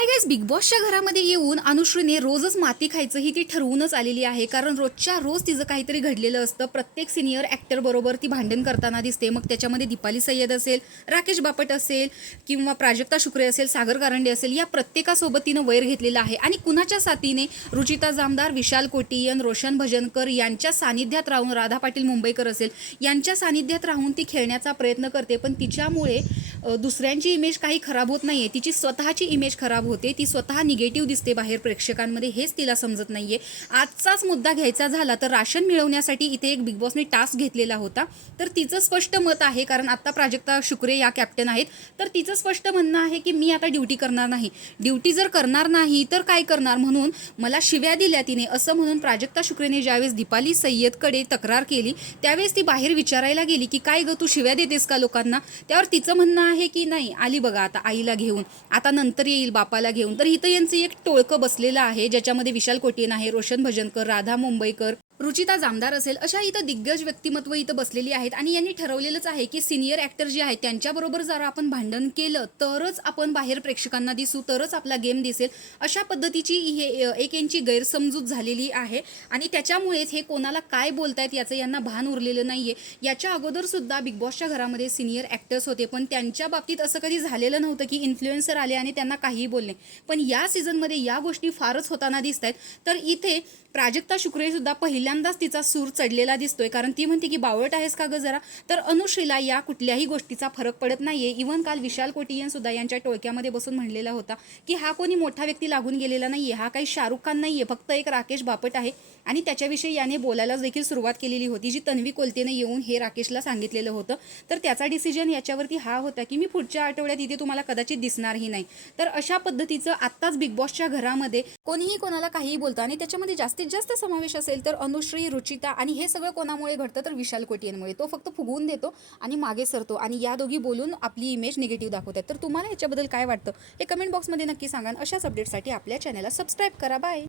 Hi guys, big बॉसच्या घरामध्ये येऊन अनुश्रीने रोजच माती खायचं ही ती ठरवूनच आलेली आहे. कारण रोजच्या रोज तिचं काहीतरी घडलेलं असतं. प्रत्येक सिनियर ॲक्टर बरोबर ती भांडण करताना दिसते. मग त्याच्यामध्ये दीपाली सय्यद असेल, राकेश बापट असेल किंवा प्राजक्ता शुक्रे असेल, सागर कारंडे असेल, या प्रत्येकासोबत तिनं वैर घेतलेला आहे. आणि कुणाच्या साथीने? रुचिता जामदार, विशाल कोटियन, रोशन भजनकर यांच्या सानिध्यात राहून, राधा पाटील मुंबईकर असेल, यांच्या सानिध्यात राहून ती खेळण्याचा प्रयत्न करते. पण तिच्यामुळे दुसऱ्यांची इमेज काही खराब होत नाहीये, तिची स्वतःची इमेज खराब होते. ती स्वतः निगेटिव्ह दिसते बाहेर प्रेक्षकांमध्ये, हेच तिला समजत नाहीये. आजचाच मुद्दा घ्यायचा झाला तर राशन मिळवण्यासाठी इथे एक बिग बॉसने टास्क घेतलेला होता. तर तिचं स्पष्ट मत आहे, कारण आता प्राजक्ता शुक्रे या कॅप्टन आहेत, तर तिचं स्पष्ट म्हणणं आहे की मी आता ड्युटी करणार नाही. ड्युटी जर करणार नाही तर काय करणार, म्हणून मला शिव्या दिल्या तिने, असं म्हणून प्राजक्ता शुक्रेने ज्यावेळेस दीपाली सय्यदकडे तक्रार केली त्यावेळेस ती बाहेर विचारायला गेली की काय ग, तू शिव्या देतेस का लोकांना? त्यावर तिचं म्हणणं आहे की नाही, आली बघा आता आईला घेऊन, आता नंतर येईल बापाला घेऊन. तर इथं यांचं एक टोळकं बसलेलं आहे, ज्याच्यामध्ये विशाल कोटियन आहे, रोशन भजनकर, राधा मुंबईकर, रुचिता जामदार असेल, अशा इथं दिग्गज व्यक्तिमत्व इथं बसलेली आहेत. आणि यांनी ठरवलेलंच आहे की सिनियर ॲक्टर जे आहेत त्यांच्याबरोबर जर आपण भांडण केलं तरच आपण बाहेर प्रेक्षकांना दिसू, तरच आपला गेम दिसेल, अशा पद्धतीची एक यांची गैरसमजूत झालेली आहे. आणि त्याच्यामुळेच हे कोणाला काय बोलतायत याचं यांना भान उरलेलं नाहीये. याच्या अगोदर सुद्धा बिग बॉसच्या घरामध्ये सिनियर ॲक्टर्स होते, पण त्यांच्या बाबतीत असं कधी झालेलं नव्हतं की इन्फ्लुएन्सर आले आणि त्यांना काहीही बोलले. पण या सीझनमध्ये या गोष्टी फारच होताना दिसत आहेत. तर इथे प्राजक्ता शुक्रे सुद्धा पहिल्यांदाच तिचा सूर चढलेला दिसतोय, कारण ती म्हणते की बावळट आहेस का ग जरा. तर अनुश्रीला या कुठल्याही गोष्टीचा फरक पडत नाहीये. इव्हन काल विशाल कोटियन सुद्धा यांच्या टोळक्यामध्ये बसून म्हणलेला होता की हा कोणी मोठा व्यक्ती लागून गेलेला नाहीये, हा काही शाहरुख खान नाहीये, फक्त एक राकेश बापट आहे. आणि त्याच्याविषयी याने बोलायलाच देखील सुरुवात केलेली होती, जी तन्वी कोलतेने येऊन हे राकेशला सांगितलेलं होतं. तर त्याचा डिसिजन याच्यावरती हा होता की मी पुढच्या आठवड्यात इथे तुम्हाला कदाचित दिसणारही नाही. तर अशा पद्धतीचं आत्ताच बिग बॉसच्या घरामध्ये कोणीही कोणाला काहीही बोलतं. आणि त्याच्यामध्ये जास्तीत जास्त समावेश असेल तर अनुश्री, रुचिता, आणि हे सगळं कोणामुळे घडतं तर विशाल कोटियनमुळे. तो फक्त फुगवून देतो आणि मागे सरतो, आणि या दोघी बोलून आपली इमेज निगेटिव्ह दाखवतात. तर तुम्हाला याच्याबद्दल काय वाटतं हे कमेंट बॉक्समध्ये नक्की सांगा. अशाच अपडेटसाठी आपल्या चॅनलला सबस्क्राईब करा. बाय.